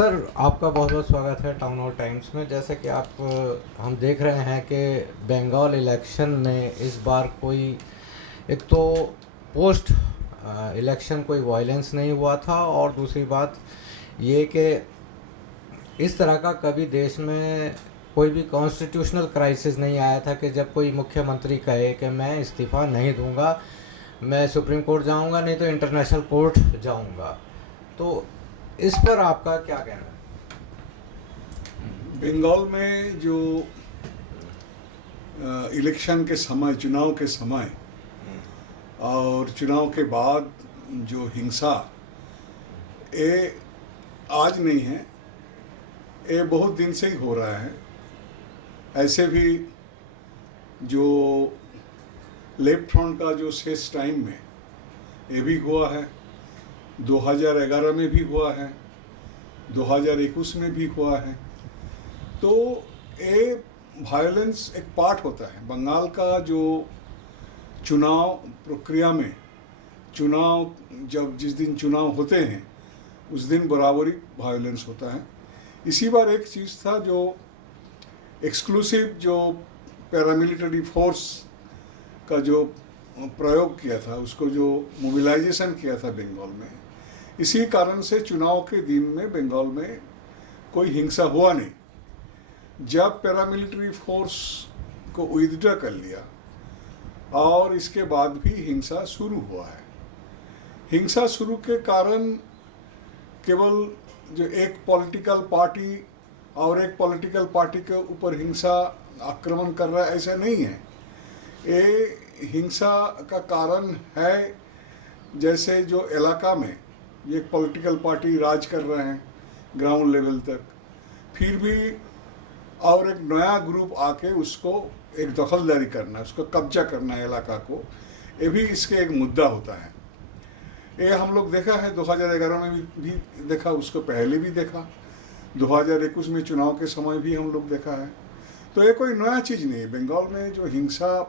Sir, आपका बहुत बहुत स्वागत है टाउन हॉल टाइम्स में। जैसे कि हम देख रहे हैं कि बंगाल इलेक्शन में इस बार कोई एक तो पोस्ट इलेक्शन कोई वायलेंस नहीं हुआ था, और दूसरी बात ये कि इस तरह का कभी देश में कोई भी कॉन्स्टिट्यूशनल क्राइसिस नहीं आया था कि जब कोई मुख्यमंत्री कहे कि मैं इस्तीफ़ा नहीं दूंगा, मैं सुप्रीम कोर्ट जाऊंगा, नहीं तो इंटरनेशनल कोर्ट जाऊंगा। तो इस पर आपका क्या कहना है? बंगाल में जो इलेक्शन के समय, चुनाव के समय और चुनाव के बाद जो हिंसा, ये आज नहीं है, ये बहुत दिन से ही हो रहा है। ऐसे भी जो लेफ्ट फ्रंट का जो शेष टाइम में ये भी हुआ है, 2011 में भी हुआ है, 2021 में भी हुआ है। तो ये वायलेंस एक पार्ट होता है बंगाल का। जो चुनाव प्रक्रिया में, चुनाव जिस दिन चुनाव होते हैं उस दिन बराबरी वायलेंस होता है। इसी बार एक चीज़ था जो एक्सक्लूसिव जो पैरामिलिट्री फोर्स का जो प्रयोग किया था, उसको जो मोबिलाइजेशन किया था बंगाल में, इसी कारण से चुनाव के दिन में बंगाल में कोई हिंसा हुआ नहीं। जब पैरामिलिट्री फोर्स को विथड्रॉ कर लिया और इसके बाद भी हिंसा शुरू हुआ है। हिंसा शुरू के कारण केवल जो एक पॉलिटिकल पार्टी और एक पॉलिटिकल पार्टी के ऊपर हिंसा आक्रमण कर रहा है, ऐसा नहीं है। ये हिंसा का कारण है जैसे जो इलाका में एक पॉलिटिकल पार्टी राज कर रहे हैं ग्राउंड लेवल तक, फिर भी और एक नया ग्रुप आके उसको एक दखलदारी करना, उसको कब्जा करना है इलाका को, ये भी इसके एक मुद्दा होता है। ये हम लोग देखा है 2011 में भी देखा, उसको पहले भी देखा, 2021 में चुनाव के समय भी हम लोग देखा है। तो ये कोई नया चीज़ नहीं है। बंगाल में जो हिंसा,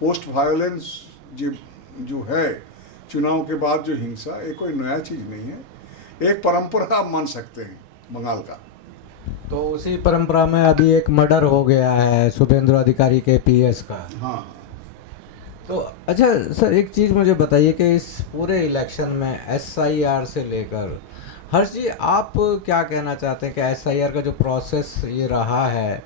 पोस्ट वायलेंस जो है, चुनाव के बाद जो हिंसा, ये कोई नया चीज़ नहीं है। एक परंपरा आप मान सकते हैं बंगाल का। तो उसी परंपरा में अभी एक मर्डर हो गया है शुभेंद्र अधिकारी के पीएस का। हाँ। तो अच्छा सर, एक चीज़ मुझे बताइए कि इस पूरे इलेक्शन में एसआईआर से लेकर हर चीज़, आप क्या कहना चाहते हैं कि एसआईआर का जो प्रोसेस ये रहा है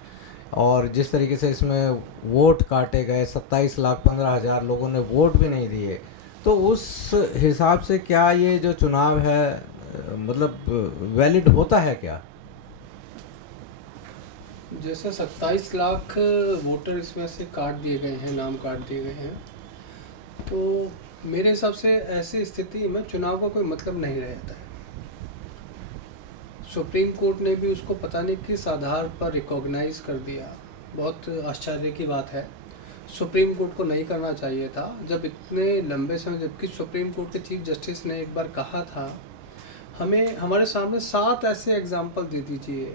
और जिस तरीके से इसमें वोट काटे गए, 27,15,000 लोगों ने वोट भी नहीं दिए, तो उस हिसाब से क्या ये जो चुनाव है मतलब वैलिड होता है क्या? जैसे 27 लाख वोटर इसमें से काट दिए गए हैं, नाम काट दिए गए हैं, तो मेरे हिसाब से ऐसी स्थिति में चुनाव का कोई मतलब नहीं रहता है। सुप्रीम कोर्ट ने भी उसको पता नहीं किस आधार पर रिकॉग्नाइज कर दिया। बहुत आश्चर्य की बात है। सुप्रीम कोर्ट को नहीं करना चाहिए था जब इतने लंबे समय, जबकि सुप्रीम कोर्ट के चीफ जस्टिस ने एक बार कहा था, हमें हमारे सामने 7 ऐसे एग्जाम्पल दे दीजिए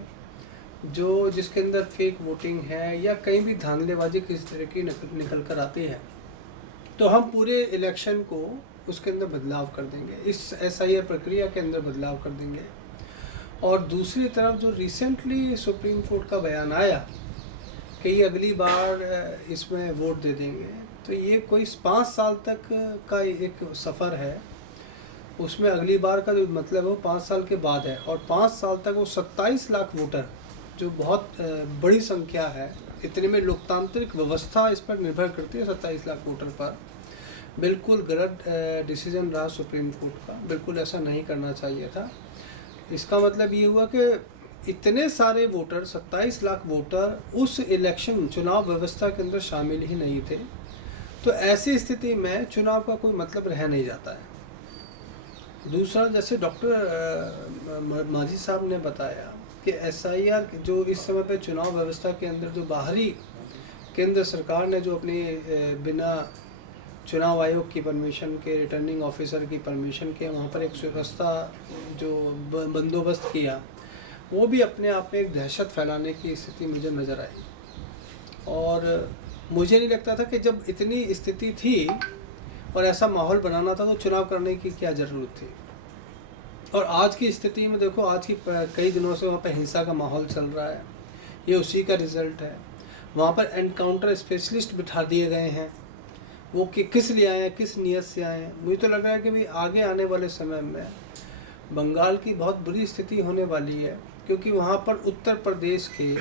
जो जिसके अंदर फेक वोटिंग है या कहीं भी धांधलेबाजी किस तरह की निकल कर आती है, तो हम पूरे इलेक्शन को उसके अंदर बदलाव कर देंगे, इस एसआईआर प्रक्रिया के अंदर बदलाव कर देंगे। और दूसरी तरफ जो रिसेंटली सुप्रीम कोर्ट का बयान आया कि ये अगली बार इसमें वोट दे देंगे, तो ये कोई 5 साल तक का एक सफ़र है। उसमें अगली बार का जो मतलब है वो 5 साल के बाद है, और 5 साल तक वो 27 लाख वोटर, जो बहुत बड़ी संख्या है, इतने में लोकतांत्रिक व्यवस्था इस पर निर्भर करती है 27 लाख वोटर पर। बिल्कुल गलत डिसीजन रहा सुप्रीम कोर्ट का, बिल्कुल ऐसा नहीं करना चाहिए था। इसका मतलब ये हुआ कि इतने सारे वोटर, 27 लाख वोटर उस इलेक्शन चुनाव व्यवस्था के अंदर शामिल ही नहीं थे। तो ऐसी स्थिति में चुनाव का कोई मतलब रह नहीं जाता है। दूसरा, जैसे डॉक्टर माझी साहब ने बताया कि एसआईआर जो इस समय पे चुनाव व्यवस्था के अंदर जो बाहरी केंद्र सरकार ने जो अपनी बिना चुनाव आयोग की परमिशन के, रिटर्निंग ऑफिसर की परमिशन के वहाँ पर एक व्यवस्था जो बंदोबस्त किया, वो भी अपने आप में एक दहशत फैलाने की स्थिति मुझे नज़र आई। और मुझे नहीं लगता था कि जब इतनी स्थिति थी और ऐसा माहौल बनाना था तो चुनाव करने की क्या ज़रूरत थी। और आज की स्थिति में देखो, आज की कई दिनों से वहाँ पर हिंसा का माहौल चल रहा है, ये उसी का रिजल्ट है। वहाँ पर एनकाउंटर स्पेशलिस्ट बिठा दिए गए हैं, वो कि किस लिए आए हैं, किस नीयत से आए हैं। मुझे तो लग रहा है कि भाई आगे आने वाले समय में बंगाल की बहुत बुरी स्थिति होने वाली है, क्योंकि वहाँ पर उत्तर प्रदेश के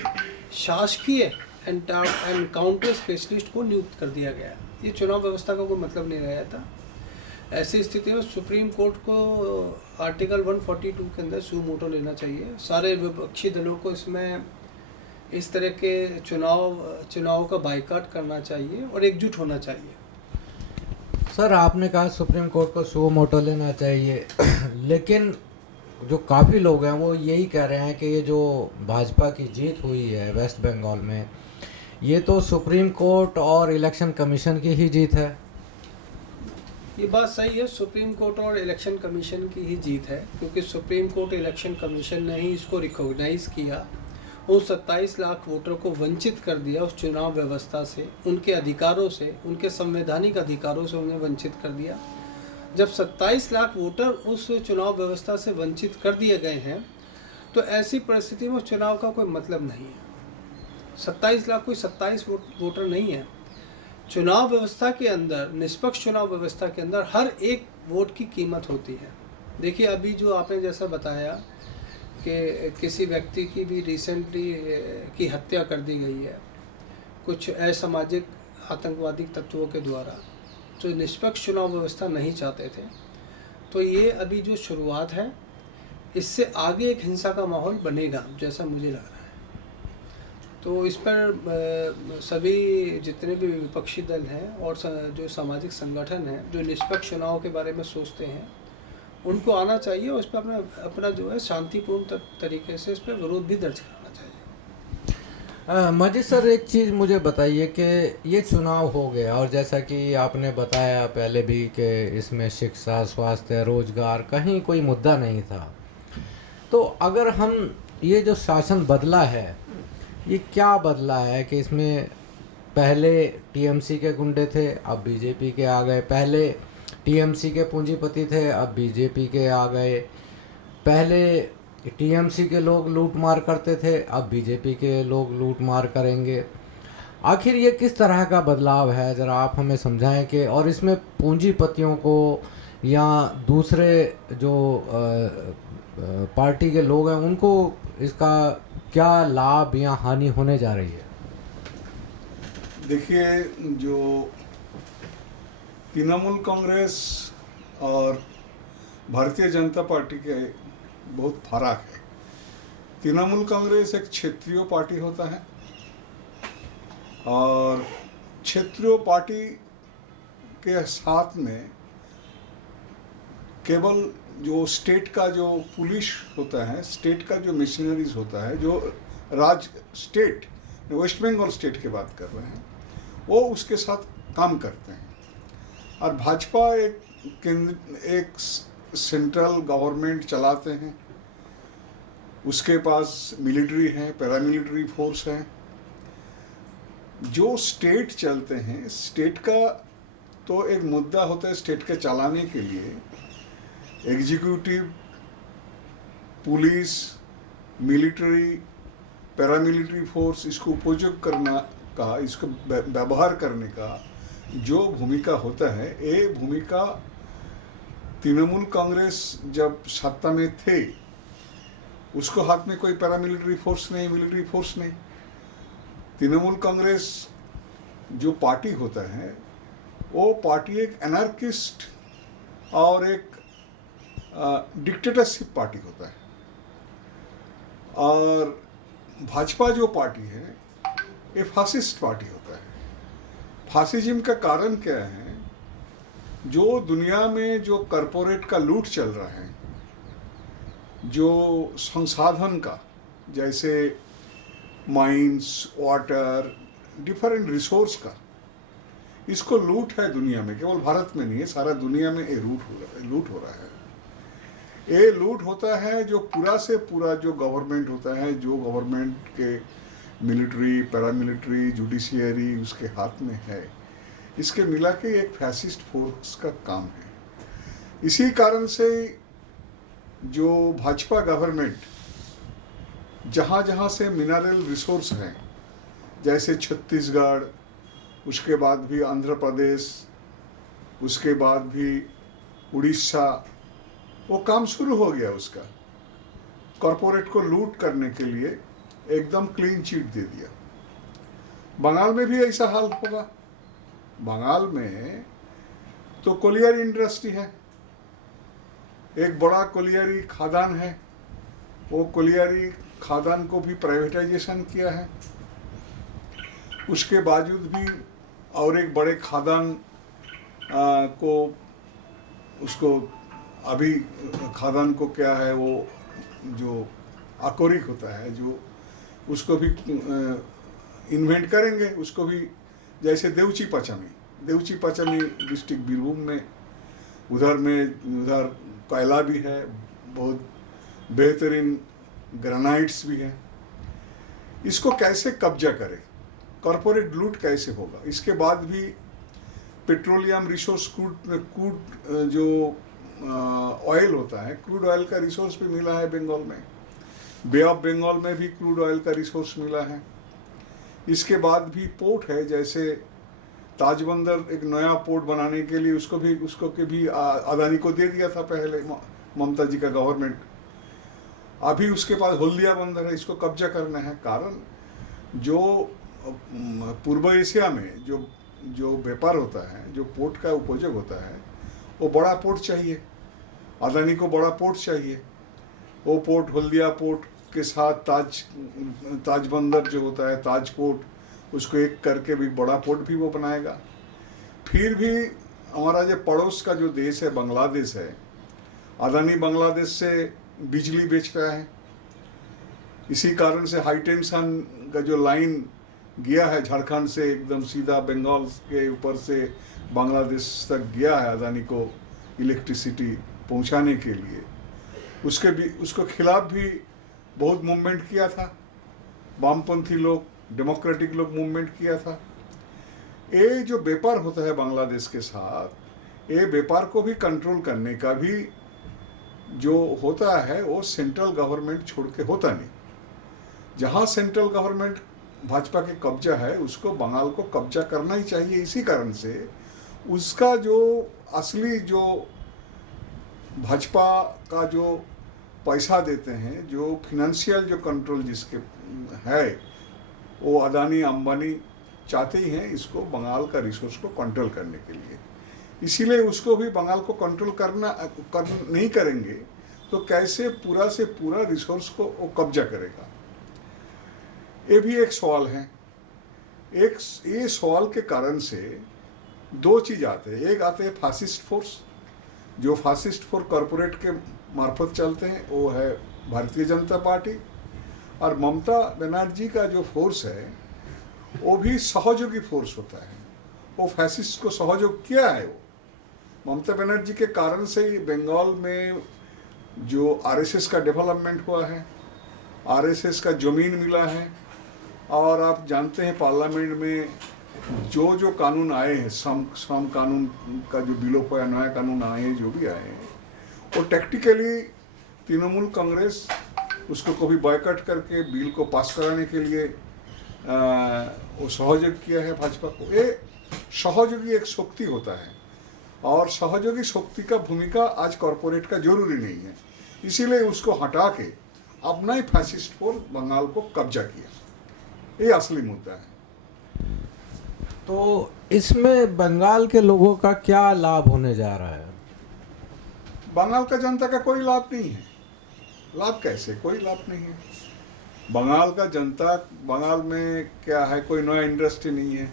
शासकीय एनकाउंटर स्पेशलिस्ट को नियुक्त कर दिया गया। ये चुनाव व्यवस्था का कोई मतलब नहीं रह था। ऐसी स्थिति में सुप्रीम कोर्ट को आर्टिकल 142 के अंदर सू मोटो लेना चाहिए। सारे विपक्षी दलों को इसमें इस तरह के चुनाव का बाइकाट करना चाहिए और एकजुट होना चाहिए। सर, आपने कहा सुप्रीम कोर्ट को सू मोटो लेना चाहिए लेकिन जो काफ़ी लोग हैं वो यही कह रहे हैं कि ये जो भाजपा की जीत हुई है वेस्ट बंगाल में, ये तो सुप्रीम कोर्ट और इलेक्शन कमीशन की ही जीत है। ये बात सही है, सुप्रीम कोर्ट और इलेक्शन कमीशन की ही जीत है, क्योंकि सुप्रीम कोर्ट इलेक्शन कमीशन ने ही इसको रिकॉग्नाइज़ किया। उन 27 लाख वोटर को वंचित कर दिया उस चुनाव व्यवस्था से, उनके अधिकारों से, उनके संवैधानिक अधिकारों से उन्हें वंचित कर दिया। जब 27 लाख वोटर उस चुनाव व्यवस्था से वंचित कर दिए गए हैं, तो ऐसी परिस्थिति में चुनाव का कोई मतलब नहीं है। 27 लाख कोई 27 वोटर नहीं है। चुनाव व्यवस्था के अंदर, निष्पक्ष चुनाव व्यवस्था के अंदर हर एक वोट की कीमत होती है। देखिए, अभी जो आपने जैसा बताया कि किसी व्यक्ति की भी रिसेंटली की हत्या कर दी गई है कुछ असामाजिक आतंकवादी तत्वों के द्वारा, जो निष्पक्ष चुनाव व्यवस्था नहीं चाहते थे। तो ये अभी जो शुरुआत है, इससे आगे एक हिंसा का माहौल बनेगा जैसा मुझे लग रहा है। तो इस पर सभी जितने भी विपक्षी दल हैं और जो सामाजिक संगठन हैं जो निष्पक्ष चुनाव के बारे में सोचते हैं, उनको आना चाहिए और इस पर अपना जो है शांतिपूर्ण तरीके से इस पर विरोध भी दर्ज कराना चाहिए। मजीद सर, एक चीज़ मुझे बताइए कि ये चुनाव हो गया और जैसा कि आपने बताया पहले भी कि इसमें शिक्षा, स्वास्थ्य, रोजगार कहीं कोई मुद्दा नहीं था। तो अगर हम ये जो शासन बदला है, ये क्या बदला है कि इसमें पहले टीएमसी के गुंडे थे, अब बीजेपी के आ गए। पहले टीएमसी के पूंजीपति थे, अब बीजेपी के आ गए। पहले टीएमसी के लोग लूट मार करते थे, अब बीजेपी के लोग लूट मार करेंगे। आखिर ये किस तरह का बदलाव है, ज़रा आप हमें समझाएं कि और इसमें पूंजीपतियों को या दूसरे जो पार्टी के लोग हैं उनको इसका क्या लाभ या हानि होने जा रही है? देखिए, जो तृणमूल कांग्रेस और भारतीय जनता पार्टी के बहुत फर्क है। तृणमूल कांग्रेस एक क्षेत्रीय पार्टी होता है और क्षेत्रीय पार्टी के साथ में केवल जो स्टेट का जो पुलिस होता है, स्टेट का जो मशीनरीज होता है, जो स्टेट वेस्ट बंगाल स्टेट की बात कर रहे हैं, वो उसके साथ काम करते हैं। और भाजपा एक सेंट्रल गवर्नमेंट चलाते हैं, उसके पास मिलिट्री है, पैरामिलिट्री फोर्स है। जो स्टेट चलते हैं, स्टेट का तो एक मुद्दा होता है, स्टेट के चलाने के लिए executive, police, military, paramilitary force, इसको उपयोग करना का, इसको व्यवहार करने का जो भूमिका होता है, ये भूमिका तृणमूल कांग्रेस जब सत्ता में थे, उसको हाथ में कोई पैरामिलिट्री फोर्स नहीं, मिलिट्री फोर्स नहीं। तृणमूल कांग्रेस जो पार्टी होता है, वो पार्टी एक एनार्किस्ट और एक डिक्टेटरशिप पार्टी होता है। और भाजपा जो पार्टी है, ये फासिस्ट पार्टी होता है। फासिज्म का कारण क्या है? जो दुनिया में जो कॉरपोरेट का लूट चल रहा है, जो संसाधन का, जैसे माइंस, वाटर, डिफरेंट रिसोर्स का, इसको लूट है दुनिया में, केवल भारत में नहीं है, सारा दुनिया में ये लूट हो रहा है। ये लूट होता है जो पूरा से पूरा जो गवर्नमेंट होता है, जो गवर्नमेंट के मिलिट्री, पैरामिलिट्री, जुडिशियरी उसके हाथ में है, इसके मिला के एक फैसिस्ट फोर्स का काम है। इसी कारण से जो भाजपा गवर्नमेंट जहाँ जहाँ से मिनरल रिसोर्स हैं, जैसे छत्तीसगढ़, उसके बाद भी आंध्र प्रदेश, उसके बाद भी उड़ीसा, वो काम शुरू हो गया उसका। कॉरपोरेट को लूट करने के लिए एकदम क्लीन चिट दे दिया। बंगाल में भी ऐसा हाल होगा। बंगाल में तो कोलियरी इंडस्ट्री है, एक बड़ा कोलियरी खादान है, वो कोलियरी खादान को भी प्राइवेटाइजेशन किया है। उसके बावजूद भी और एक बड़े खादान को उसको अभी खादान को क्या है, वो जो आकोरिक होता है, जो उसको भी इन्वेंट करेंगे, उसको भी, जैसे देवची पचमी डिस्ट्रिक्ट बीरभूम में, उधर कोयला भी है, बहुत बेहतरीन ग्रेनाइट्स भी है। इसको कैसे कब्जा करे, कॉरपोरेट लूट कैसे होगा। इसके बाद भी पेट्रोलियम रिसोर्स, क्रूड जो ऑयल होता है, क्रूड ऑयल का रिसोर्स भी मिला है बंगाल में। बे ऑफ बंगाल में भी क्रूड ऑयल का रिसोर्स मिला है। इसके बाद भी पोर्ट है, जैसे ताजबंदर, एक नया पोर्ट बनाने के लिए उसको भी अदानी को दे दिया था पहले ममता जी का गवर्नमेंट। अभी उसके पास हल्दिया बंदर है, इसको कब्जा करना है। कारण जो पूर्व एशिया में जो व्यापार होता है, जो पोर्ट का उपयोग होता है, वो बड़ा पोर्ट चाहिए। अदानी को बड़ा पोर्ट चाहिए। वो पोर्ट, हल्दिया पोर्ट के साथ ताज बंदर जो होता है, ताज पोर्ट, उसको एक करके भी बड़ा पोर्ट भी वो बनाएगा। फिर भी हमारा जो पड़ोस का जो देश है, बांग्लादेश है, अदानी बांग्लादेश से बिजली बेच रहा है। इसी कारण से हाई टेंशन का जो लाइन गया है झारखंड से एकदम सीधा बंगाल के ऊपर से बांग्लादेश तक गया है अदानी को इलेक्ट्रिसिटी पहुंचाने के लिए, उसको खिलाफ भी बहुत मूवमेंट किया था। वामपंथी लोग, डेमोक्रेटिक लोग मूवमेंट किया था। ये जो व्यापार होता है बांग्लादेश के साथ, ये व्यापार को भी कंट्रोल करने का भी जो होता है, वो सेंट्रल गवर्नमेंट छोड़ के होता नहीं। जहाँ सेंट्रल गवर्नमेंट भाजपा के कब्जा है, उसको बंगाल को कब्जा करना ही चाहिए। इसी कारण से उसका जो असली जो भाजपा का जो पैसा देते हैं, जो फिनेंशियल जो कंट्रोल जिसके है, वो अदानी अंबानी चाहते ही हैं इसको बंगाल का रिसोर्स को कंट्रोल करने के लिए। इसीलिए उसको भी बंगाल को कंट्रोल नहीं करेंगे तो कैसे पूरा से पूरा रिसोर्स को वो कब्जा करेगा। ये भी एक सवाल है। ये सवाल के कारण से दो चीज आते हैं। एक आते हैं फासिस्ट फोर्स, जो फासिस्ट फोर्स कॉरपोरेट के मार्फत चलते हैं, वो है भारतीय जनता पार्टी। और ममता बनर्जी का जो फोर्स है, वो भी सहयोगी फोर्स होता है। वो फैसिस्ट को सहयोग किया है। वो ममता बनर्जी के कारण से ही बंगाल में जो आरएसएस का डेवलपमेंट हुआ है, आरएसएस का जमीन मिला है। और आप जानते हैं पार्लियामेंट में जो कानून आए हैं, श्रम कानून का जो बिलोप हुआ, नया कानून आए हैं, जो भी आए हैं, वो टैक्टिकली तृणमूल कांग्रेस उसको कभी बॉयकॉट करके बिल को पास कराने के लिए वो सहयोग किया है भाजपा को। ये सहयोगी एक शक्ति होता है, और सहयोगी शक्ति का भूमिका आज कॉरपोरेट का जरूरी नहीं है। इसीलिए उसको हटा के अपना ही फैसिस्ट फोर्स बंगाल को कब्जा किया। ये असली मुद्दा है। तो इसमें बंगाल के लोगों का क्या लाभ होने जा रहा है? बंगाल का जनता का कोई लाभ नहीं है। लाभ कैसे? कोई लाभ नहीं है। बंगाल का जनता, बंगाल में क्या है, कोई नया इंडस्ट्री नहीं है।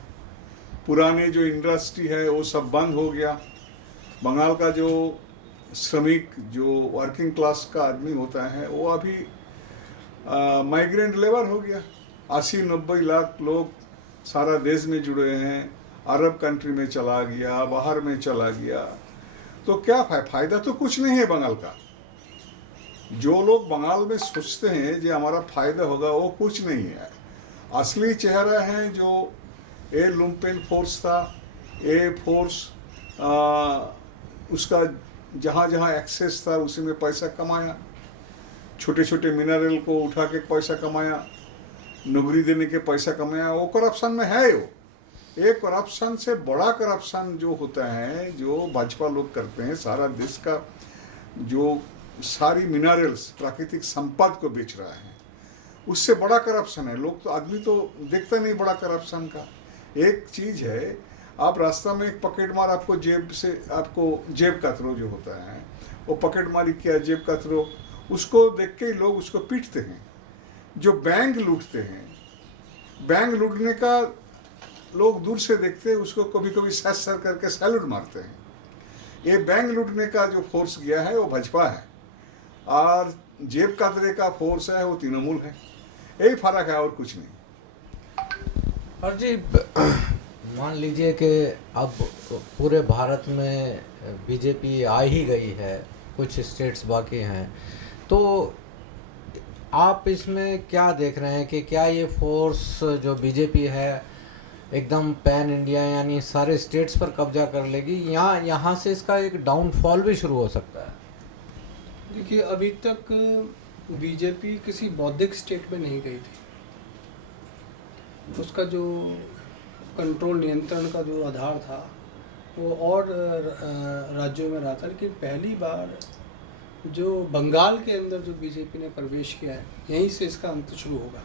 पुराने जो इंडस्ट्री है वो सब बंद हो गया। बंगाल का जो श्रमिक, जो वर्किंग क्लास का आदमी होता है, वो अभी माइग्रेंट लेबर हो गया। 80-90 लाख लोग सारा देश में जुड़े हैं, अरब कंट्री में चला गया, बाहर में चला गया। तो क्या फायदा तो कुछ नहीं है बंगाल का। जो लोग बंगाल में सोचते हैं जो हमारा फायदा होगा, वो कुछ नहीं है। असली चेहरा है जो ए लुम्पेन फोर्स था, ए फोर्स उसका जहाँ जहाँ एक्सेस था उसी में पैसा कमाया, छोटे छोटे मिनरल को उठा के पैसा कमाया, नौकरी देने के पैसा कमाया। वो करप्शन में है। वो एक करप्शन से बड़ा करप्शन जो होता है, जो भाजपा लोग करते हैं, सारा देश का जो सारी मिनरल्स प्राकृतिक संपद को बेच रहा है, उससे बड़ा करप्शन है। लोग तो, आदमी तो देखता नहीं बड़ा करप्शन का। एक चीज़ है, आप रास्ता में एक पॉकेट मार, आपको जेब से, आपको जेब कतरो जो होता है, वो पॉकेट मारी किया, जेब कतरो, उसको देख के ही लोग उसको पीटते हैं। जो बैंक लूटते हैं, बैंक लूटने का लोग दूर से देखते हैं, उसको कभी कभी सर करके सैल्यूट मारते हैं। ये बैंक लूटने का जो फोर्स गया है वो भाजपा है, और जेब कतरे का फोर्स है वो तृणमूल है। यही फर्क है और कुछ नहीं। और जी मान लीजिए कि अब पूरे भारत में बीजेपी आ ही गई है, कुछ स्टेट्स बाकी हैं, तो आप इसमें क्या देख रहे हैं कि क्या ये फोर्स जो बीजेपी है एकदम पैन इंडिया यानी सारे स्टेट्स पर कब्जा कर लेगी, या यहाँ से इसका एक डाउनफॉल भी शुरू हो सकता है? देखिए, अभी तक बीजेपी किसी बौद्धिक स्टेट में नहीं गई थी। उसका जो कंट्रोल, नियंत्रण का जो आधार था वो और राज्यों में रहा था। लेकिन पहली बार जो बंगाल के अंदर जो बीजेपी ने प्रवेश किया है, यहीं से इसका अंत शुरू होगा।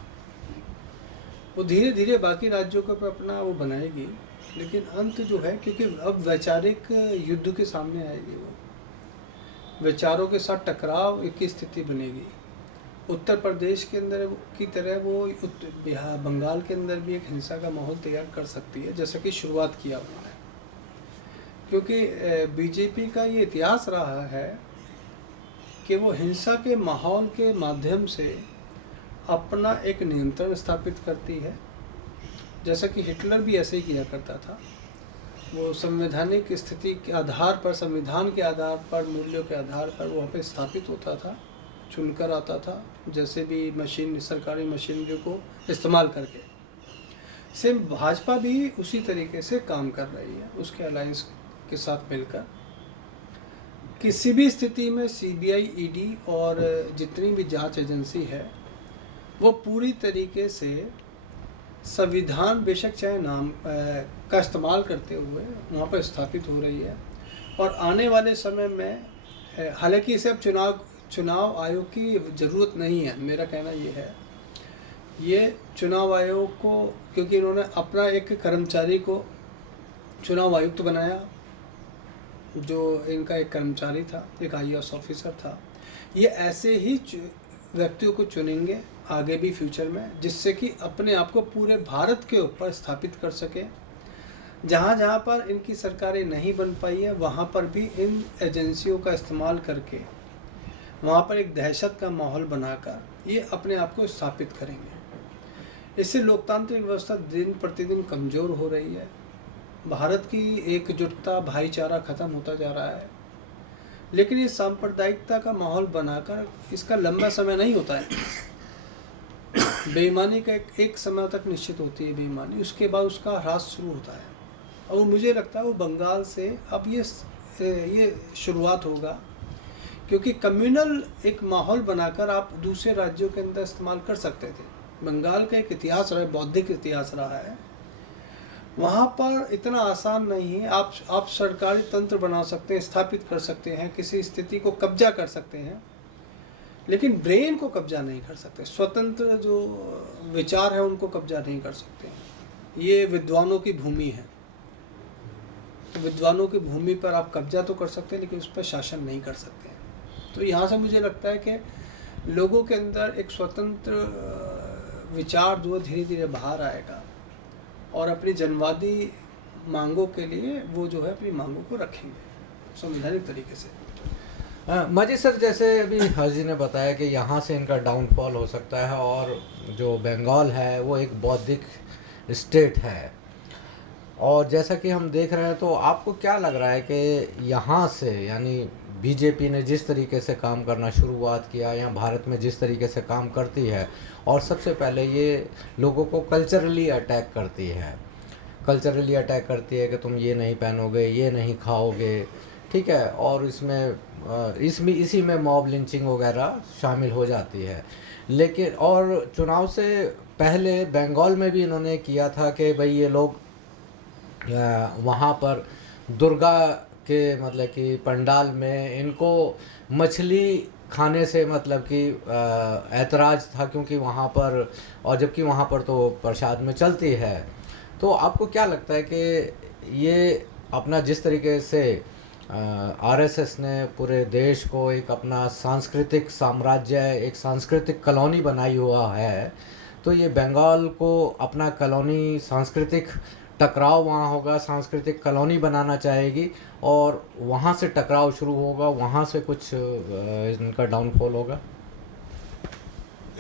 वो धीरे धीरे बाकी राज्यों को अपना वो बनाएगी, लेकिन अंत जो है, क्योंकि अब वैचारिक युद्ध के सामने आएगी, वो विचारों के साथ टकराव की स्थिति बनेगी। उत्तर प्रदेश के अंदर की तरह वो बिहार, बंगाल के अंदर भी एक हिंसा का माहौल तैयार कर सकती है, जैसा कि शुरुआत किया उन्होंने। क्योंकि बीजेपी का ये इतिहास रहा है कि वो हिंसा के माहौल के माध्यम से अपना एक नियंत्रण स्थापित करती है, जैसा कि हिटलर भी ऐसे ही किया करता था। वो संवैधानिक स्थिति के आधार पर, संविधान के आधार पर, मूल्यों के आधार पर वहाँ पे स्थापित होता था, चुनकर आता था, जैसे भी मशीन, सरकारी मशीनरी को इस्तेमाल करके। सेम भाजपा भी उसी तरीके से काम कर रही है, उसके अलायंस के साथ मिलकर। किसी भी स्थिति में सीबीआई, ईडी और जितनी भी जांच एजेंसी है, वो पूरी तरीके से संविधान, बेशक चाहे नाम का इस्तेमाल करते हुए वहाँ पर स्थापित हो रही है। और आने वाले समय में, हालांकि इसे अब चुनाव आयोग की ज़रूरत नहीं है, मेरा कहना ये है। ये चुनाव आयोग को, क्योंकि इन्होंने अपना एक कर्मचारी को चुनाव आयुक्त बनाया, जो इनका एक कर्मचारी था, एक IAS ऑफिसर था। ये ऐसे ही व्यक्तियों को चुनेंगे आगे भी फ्यूचर में, जिससे कि अपने आप को पूरे भारत के ऊपर स्थापित कर सके। जहाँ जहाँ पर इनकी सरकारें नहीं बन पाई है, वहाँ पर भी इन एजेंसियों का इस्तेमाल करके वहाँ पर एक दहशत का माहौल बनाकर ये अपने आप को स्थापित करेंगे। इससे लोकतांत्रिक व्यवस्था दिन प्रतिदिन कमज़ोर हो रही है। भारत की एकजुटता, भाईचारा ख़त्म होता जा रहा है। लेकिन ये सांप्रदायिकता का माहौल बनाकर इसका लंबा समय नहीं होता है। बेईमानी का एक समय तक निश्चित होती है बेईमानी, उसके बाद उसका ह्रास शुरू होता है। और मुझे लगता है वो बंगाल से अब ये शुरुआत होगा, क्योंकि कम्युनल एक माहौल बनाकर आप दूसरे राज्यों के अंदर इस्तेमाल कर सकते थे। बंगाल का एक इतिहास रहा है, बौद्धिक इतिहास रहा है। वहाँ पर इतना आसान नहीं है। आप सरकारी तंत्र बना सकते हैं, स्थापित कर सकते हैं, किसी स्थिति को कब्जा कर सकते हैं, लेकिन ब्रेन को कब्जा नहीं कर सकते। स्वतंत्र जो विचार है उनको कब्जा नहीं कर सकते। ये विद्वानों की भूमि है। तो विद्वानों की भूमि पर आप कब्जा तो कर सकते हैं, लेकिन उस पर शासन नहीं कर सकते। तो यहाँ से मुझे लगता है कि लोगों के अंदर एक स्वतंत्र विचार जो धीरे धीरे बाहर आएगा, और अपनी जनवादी मांगों के लिए वो जो है अपनी मांगों को रखेंगे संवैधानिक तरीके से। माजी सर, जैसे अभी हर्जी ने बताया कि यहाँ से इनका डाउनफॉल हो सकता है, और जो बंगाल है वो एक बौद्धिक स्टेट है, और जैसा कि हम देख रहे हैं, तो आपको क्या लग रहा है कि यहाँ से, यानी बीजेपी ने जिस तरीके से काम करना शुरुआत किया, या भारत में जिस तरीके से काम करती है, और सबसे पहले ये लोगों को कल्चरली अटैक करती है कि तुम ये नहीं पहनोगे, ये नहीं खाओगे, ठीक है, और इसमें इसी में मॉब लिंचिंग वगैरह शामिल हो जाती है। लेकिन और चुनाव से पहले बंगाल में भी इन्होंने किया था कि भाई ये लोग वहाँ पर दुर्गा के मतलब कि पंडाल में इनको मछली खाने से मतलब कि ऐतराज़ था, क्योंकि वहाँ पर, और जबकि वहाँ पर तो प्रसाद में चलती है। तो आपको क्या लगता है कि ये अपना जिस तरीके से आरएसएस ने पूरे देश को एक अपना सांस्कृतिक साम्राज्य, एक सांस्कृतिक कॉलोनी बनाई हुआ है, तो ये बंगाल को अपना कॉलोनी, सांस्कृतिक टकराव वहाँ होगा, सांस्कृतिक कॉलोनी बनाना चाहेगी और वहाँ से टकराव शुरू होगा, वहाँ से कुछ इनका डाउनफॉल होगा?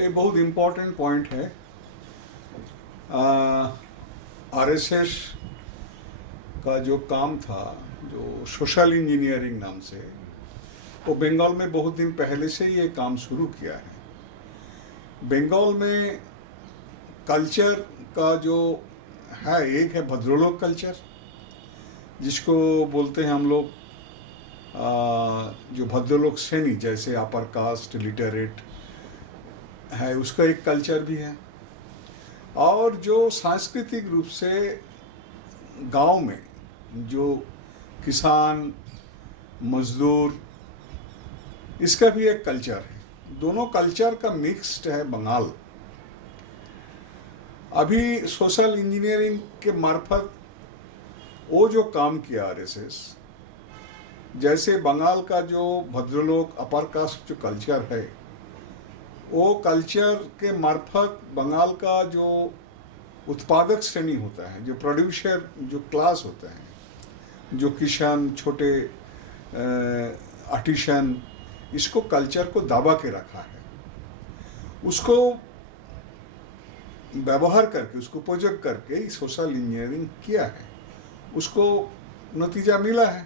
ये बहुत इम्पोर्टेंट पॉइंट है। आरएसएस का जो काम था, जो सोशल इंजीनियरिंग नाम से, वो बंगाल में बहुत दिन पहले से ये काम शुरू किया है। बंगाल में कल्चर का जो है, एक है भद्रलोक कल्चर, जिसको बोलते हैं हम लोग जो भद्रलोक श्रेणी, जैसे अपर कास्ट, लिटरेट है, उसका एक कल्चर भी है। और जो सांस्कृतिक रूप से गांव में जो किसान, मजदूर, इसका भी एक कल्चर है। दोनों कल्चर का मिक्स्ड है बंगाल। अभी सोशल इंजीनियरिंग के मार्फत वो जो काम किया आरएसएस, जैसे बंगाल का जो भद्रलोक अपर कास्ट जो कल्चर है, वो कल्चर के मार्फत बंगाल का जो उत्पादक श्रेणी होता है, जो प्रोड्यूसर जो क्लास होता है, जो किसान, छोटे आर्टिशन, इसको कल्चर को दबा के रखा है। उसको व्यवहार करके, उसको प्रोजेक्ट करके सोशल इंजीनियरिंग किया है। उसको नतीजा मिला है।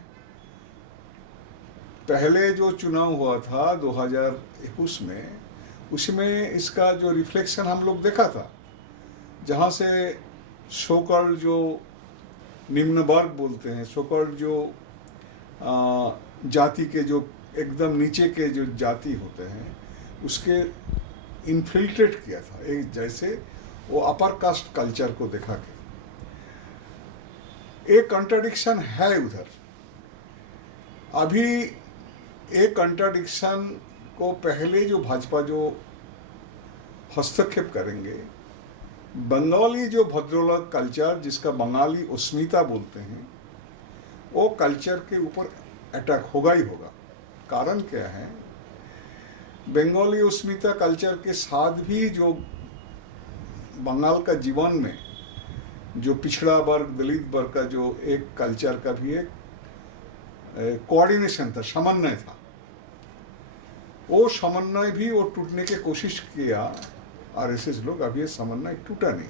पहले जो चुनाव हुआ था 2021 में, उसमें इसका जो रिफ्लेक्शन हम लोग देखा था, जहाँ से सोकॉल्ड जो निम्न वर्ग बोलते हैं, सोकॉल्ड जो जाति के जो एकदम नीचे के जो जाति होते हैं, उसके इन्फिल्ट्रेट किया था, एक जैसे वो अपर कास्ट कल्चर को देखा के। एक कंट्राडिक्शन है उधर। अभी एक कंट्राडिक्शन को पहले जो भाजपा जो हस्तक्षेप करेंगे, बंगाली जो भद्रलोक कल्चर, जिसका बंगाली अस्मिता बोलते हैं, वो कल्चर के ऊपर अटैक होगा ही होगा। कारण क्या है? बंगाली अस्मिता कल्चर के साथ भी जो बंगाल का जीवन में जो पिछड़ा वर्ग, दलित वर्ग का जो एक कल्चर का भी एक कोऑर्डिनेशन था, समन्वय था। वो समन्वय भी वो टूटने की कोशिश किया आरएसएस लोग। अभी ये समन्वय टूटा नहीं।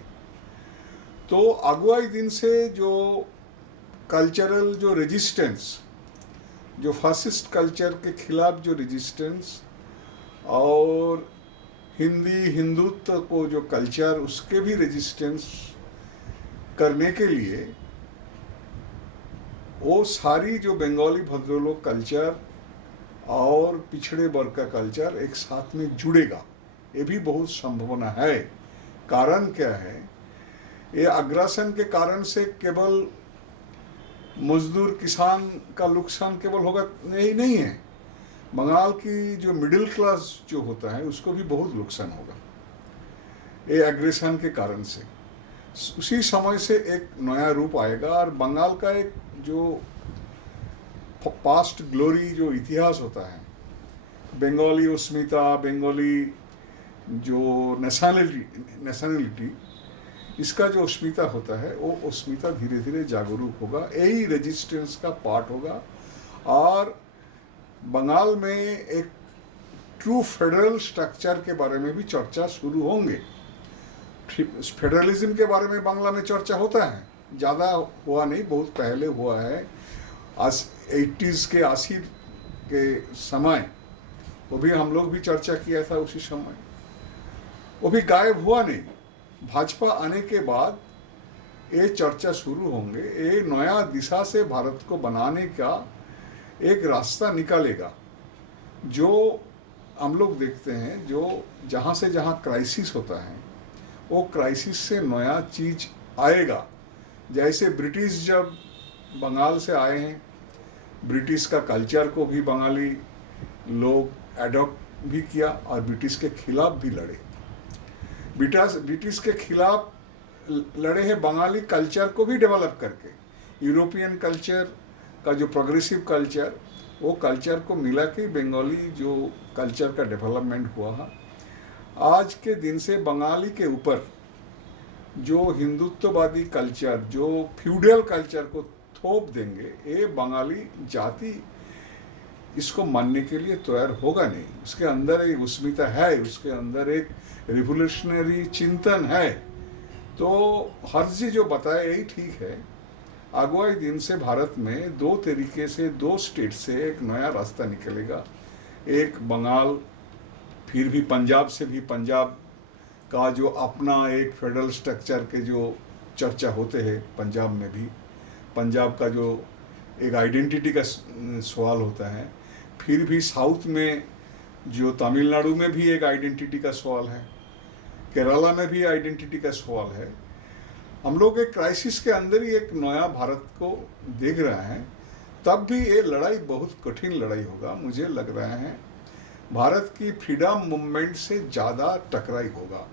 तो अगुवाई दिन से जो कल्चरल जो रेजिस्टेंस, जो फासिस्ट कल्चर के खिलाफ जो रेजिस्टेंस, और हिंदी हिंदुत्व को जो कल्चर, उसके भी रेजिस्टेंस करने के लिए वो सारी जो बंगाली भद्रलोक कल्चर और पिछड़े वर्ग का कल्चर एक साथ में जुड़ेगा। ये भी बहुत संभावना है। कारण क्या है? ये अग्रासन के कारण से केवल मजदूर, किसान का नुकसान केवल होगा यही नहीं है, बंगाल की जो मिडिल क्लास जो होता है, उसको भी बहुत नुकसान होगा ये एग्रेशन के कारण से। उसी समय से एक नया रूप आएगा और बंगाल का एक जो पास्ट ग्लोरी, जो इतिहास होता है, बंगाली अस्मिता, बंगाली जो नेशनलिटी, इसका जो अस्मिता होता है, वो अस्मिता धीरे धीरे जागरूक होगा। यही रेजिस्टेंस का पार्ट होगा। और बंगाल में एक ट्रू फेडरल स्ट्रक्चर के बारे में भी चर्चा शुरू होंगे। फेडरलिज्म के बारे में बांग्ला में चर्चा होता है, ज़्यादा हुआ नहीं, बहुत पहले हुआ है, 80s के 80 के समय, वो भी हम लोग भी चर्चा किया था उसी समय। वो भी गायब हुआ नहीं। भाजपा आने के बाद ये चर्चा शुरू होंगे। ये नया दिशा से भारत को बनाने का एक रास्ता निकालेगा। जो हम लोग देखते हैं, जो जहाँ से जहाँ क्राइसिस होता है वो क्राइसिस से नया चीज आएगा। जैसे ब्रिटिश जब बंगाल से आए हैं, ब्रिटिश का कल्चर को भी बंगाली लोग एडॉप्ट भी किया और ब्रिटिश के खिलाफ भी लड़े। ब्रिटिश के खिलाफ लड़े हैं बंगाली कल्चर को भी डेवलप करके। यूरोपियन कल्चर का जो प्रोग्रेसिव कल्चर, वो कल्चर को मिला के बंगाली जो कल्चर का डेवलपमेंट हुआ है। आज के दिन से बंगाली के ऊपर जो हिंदुत्ववादी कल्चर, जो फ्यूडल कल्चर को थोप देंगे, ये बंगाली जाति इसको मानने के लिए तैयार होगा नहीं। उसके अंदर एक अस्मिता है, उसके अंदर एक रिवोल्यूशनरी चिंतन है। तो हर्जी जो बताए यही ठीक है। अगुवाई दिन से भारत में दो तरीके से, दो स्टेट से एक नया रास्ता निकलेगा। एक बंगाल, फिर भी पंजाब से भी, पंजाब का जो अपना एक फेडरल स्ट्रक्चर के जो चर्चा होते हैं, पंजाब में भी पंजाब का जो एक आइडेंटिटी का सवाल होता है। फिर भी साउथ में जो तमिलनाडु में भी एक आइडेंटिटी का सवाल है, केरला में भी आइडेंटिटी का सवाल है। हम लोग एक क्राइसिस के अंदर ही एक नया भारत को देख रहे हैं। तब भी ये लड़ाई बहुत कठिन लड़ाई होगा। मुझे लग रहा है भारत की फ्रीडम मूवमेंट से ज़्यादा टकराई होगा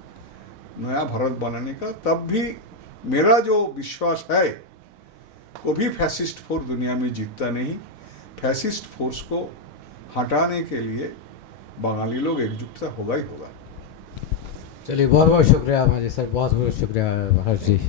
नया भारत बनाने का। तब भी मेरा जो विश्वास है, कभी फैसिस्ट फोर्स दुनिया में जीतता नहीं। फैसिस्ट फोर्स को हटाने के लिए बंगाली लोग एकजुटता होगा ही होगा। चलिए, बहुत बहुत शुक्रिया माजी सर, बहुत बहुत शुक्रिया हर्ष जी।